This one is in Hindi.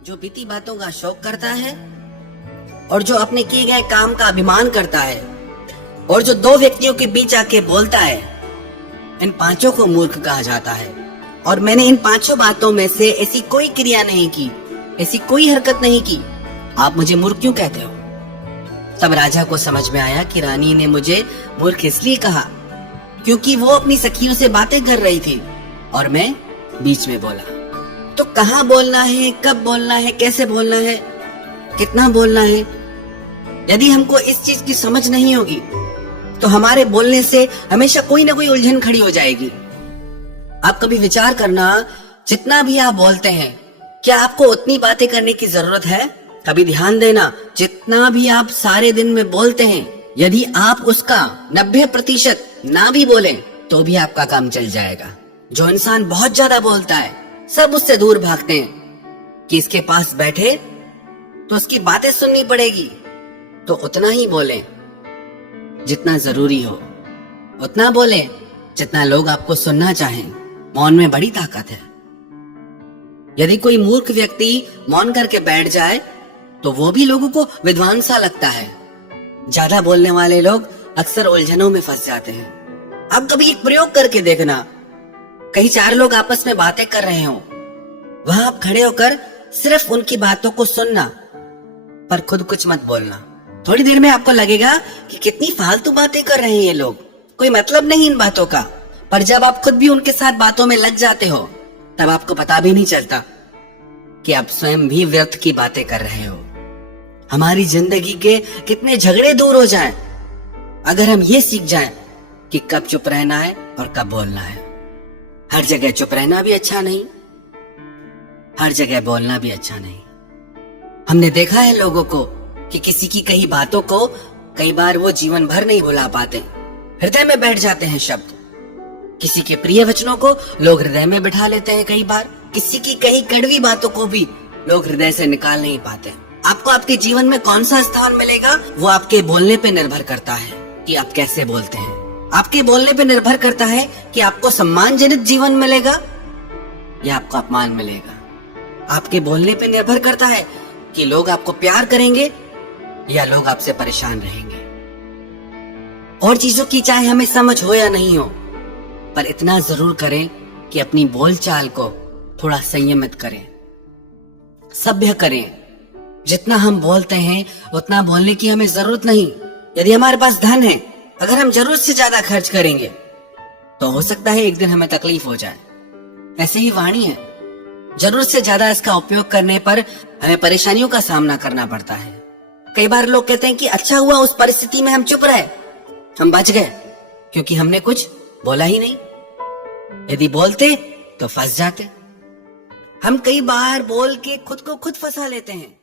जो बीती बातों का शौक करता है और जो अपने किए गए काम का अभिमान करता है और जो दो व्यक्तियों के बीच आके बोलता है, इन पांचों को मूर्ख कहा जाता है। और मैंने इन पांचों बातों में से ऐसी कोई क्रिया नहीं की, ऐसी कोई हरकत नहीं की, आप मुझे मूर्ख क्यों कहते हो? तब राजा को समझ में आया कि रानी ने मुझे मूर्ख इसलिए कहा क्योंकि वो अपनी सखियों से बातें कर रही थी और मैं बीच में बोला। तो कहाँ बोलना है, कब बोलना है, कैसे बोलना है, कितना बोलना है, यदि हमको इस चीज की समझ नहीं होगी तो हमारे बोलने से हमेशा कोई ना कोई उलझन खड़ी हो जाएगी। आप कभी विचार करना, जितना भी आप बोलते हैं क्या आपको उतनी बातें करने की जरूरत है? कभी ध्यान देना, जितना भी आप सारे दिन में बोलते हैं, यदि आप उसका 90% ना भी बोलें तो भी आपका काम चल जाएगा। जो इंसान बहुत ज्यादा बोलता है सब उससे दूर भागते हैं कि इसके पास बैठे तो उसकी बातें सुननी पड़ेगी। तो उतना ही बोलें जितना जरूरी हो, उतना बोलें जितना लोग आपको सुनना चाहें। मौन में बड़ी ताकत है। यदि कोई मूर्ख व्यक्ति मौन करके बैठ जाए तो वो भी लोगों को विद्वान सा लगता है। ज्यादा बोलने वाले लोग अक्सर उलझनों में फंस जाते हैं। अब कभी एक प्रयोग करके देखना, कहीं 4 लोग आपस में बातें कर रहे हो, वहां आप खड़े होकर सिर्फ उनकी बातों को सुनना, पर खुद कुछ मत बोलना। थोड़ी देर में आपको लगेगा कि कितनी फालतू बातें कर रहे हैं ये लोग, कोई मतलब नहीं इन बातों का। पर जब आप खुद भी उनके साथ बातों में लग जाते हो तब आपको पता भी नहीं चलता कि आप स्वयं भी व्यर्थ की बातें कर रहे हो। हमारी जिंदगी के कितने झगड़े दूर हो जाएं अगर हम ये सीख जाएं कि कब चुप रहना है और कब बोलना है। हर जगह चुप रहना भी अच्छा नहीं, हर जगह बोलना भी अच्छा नहीं। हमने देखा है लोगों को कि किसी की कही बातों को कई बार वो जीवन भर नहीं भुला पाते, हृदय में बैठ जाते हैं शब्द। किसी के प्रिय वचनों को लोग हृदय में बिठा लेते हैं, कई बार किसी की कही कड़वी बातों को भी लोग हृदय से निकाल नहीं पाते। आपको आपके जीवन में कौन सा स्थान मिलेगा वो आपके बोलने पे निर्भर करता है कि आप कैसे बोलते हैं। आपके बोलने पे निर्भर करता है कि आपको सम्मानजनक जीवन मिलेगा या आपको अपमान मिलेगा। आपके बोलने पे निर्भर करता है कि लोग आपको प्यार करेंगे या लोग आपसे परेशान रहेंगे। और चीजों की चाहे हमें समझ हो या नहीं हो, पर इतना जरूर करें कि अपनी बोलचाल को थोड़ा संयमित करें, सभ्य करें। जितना हम बोलते हैं उतना बोलने की हमें जरूरत नहीं। यदि हमारे पास धन है, अगर हम जरूरत से ज्यादा खर्च करेंगे तो हो सकता है एक दिन हमें तकलीफ हो जाए। ऐसे ही वाणी है, जरूरत से ज्यादा इसका उपयोग करने पर हमें परेशानियों का सामना करना पड़ता है। कई बार लोग कहते हैं कि अच्छा हुआ उस परिस्थिति में हम चुप रहे, हम बच गए, क्योंकि हमने कुछ बोला ही नहीं। यदि बोलते तो फंस जाते। हम कई बार बोल के खुद को खुद फंसा लेते हैं।